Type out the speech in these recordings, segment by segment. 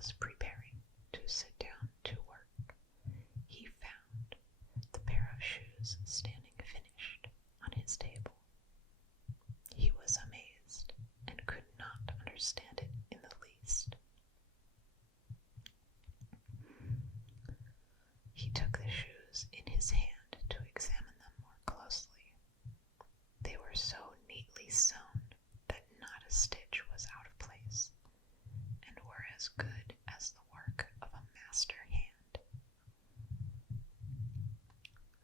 was preparing to sit down to work, he found the pair of shoes standing finished on his table. He was amazed and could not understand it in the least. He took the shoes in his hand to examine them more closely. They were so neatly sewn that not a stitch was out of place, and were as good as the work of a master hand.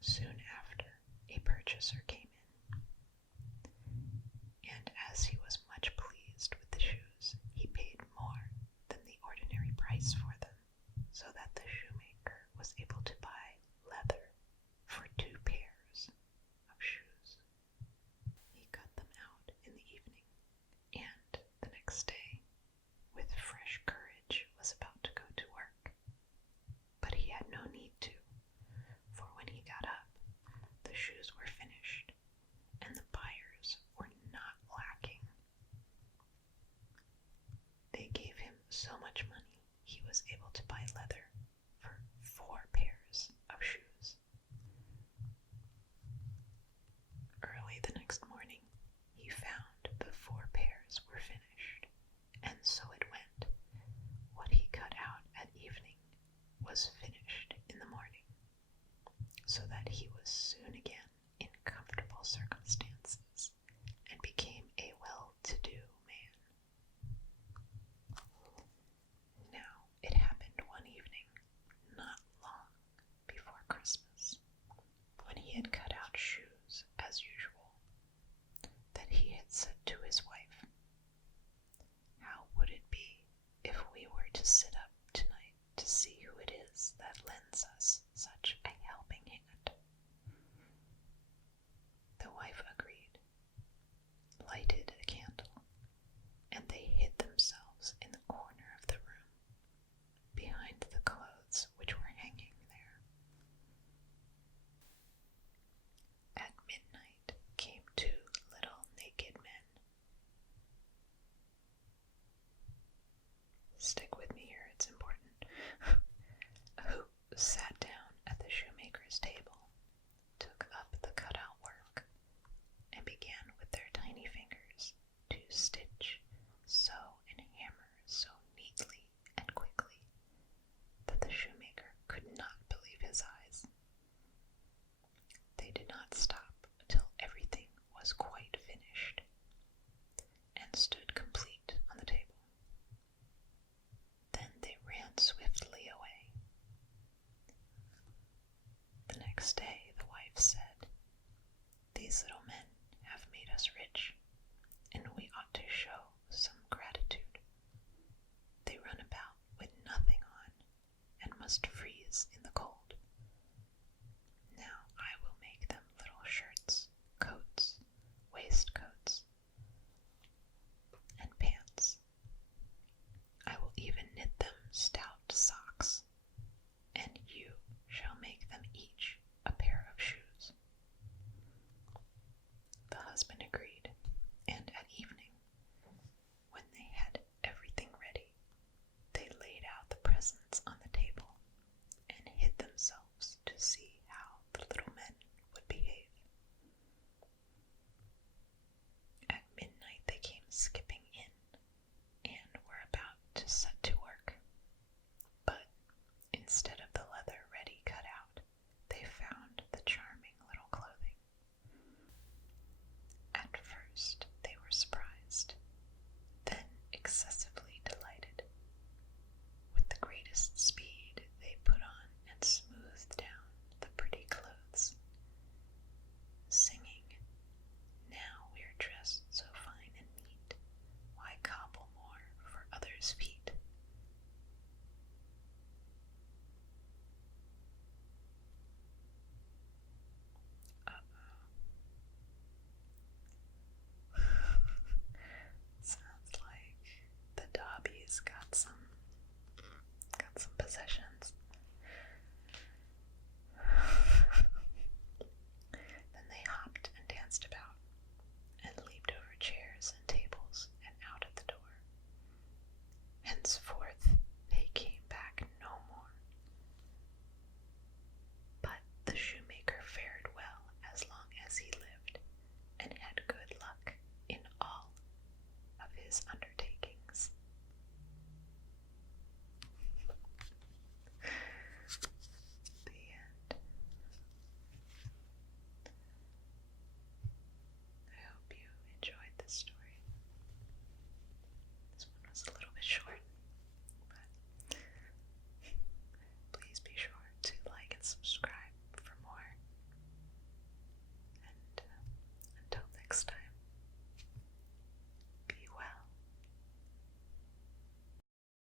Soon after, a purchaser came in, and as he was much pleased with the shoes, he paid more than the ordinary price for them, so that the shoemaker was able to buy leather for 2 pairs of shoes. He cut them out in the evening, and the next day, with fresh courage, was about to go to work. But he had no need to, for when he got up, the shoes were finished, and the buyers were not lacking. They gave him so much money, he was able to buy leather for 4 pairs of shoes. Early the next morning, he found the 4 pairs were finished, and so it went. What he cut out at evening was finished in the morning, so that he was soon again in comfortable circumstances and became a well-to-do man. Now, it happened one evening, not long before Christmas, when he had cut out shoes as usual, that he had said to his wife, "How would it be if we were to sit up tonight to see who it is that lends us such a helping hand?" The wife agreed, lighted a candle, and they hid themselves in the corner of the room, behind the clothes which were hanging there. At midnight came 2 little naked men. Stick with me here, it's important. Who sat down at the shoemaker's table, took up the cutout work, and began with their tiny fingers to stitch, sew, and hammer so neatly and quickly that the shoemaker could not believe his eyes. They did not stop till everything was quite finished, and stood complete on the table. Then they ran swiftly away. The next day the wife said, "These little men have made us rich, and we ought to show some gratitude. They run about with nothing on, and must freeze in the cold. Now I will make them little shirts, coats, waistcoats, and pants. I will even knit them stout socks, and you shall make them each a pair of shoes." The husband agreed, and at evening, when they had everything ready, they laid out the presents on the table and hid themselves to see how the little men would behave. At midnight they came skipping in, and were about to set to work. But instead of the leather ready cut out, they found the charming little clothing. At first they were surprised, then excessively delighted. With the greatest speed they put on and smoothed down the pretty clothes, singing, "Now we are dressed so fine and neat, why cobble more for others' feet?" Sounds like the Dobbies got some possessions. Then they hopped and danced about, and leaped over chairs and tables and out of the door. Henceforth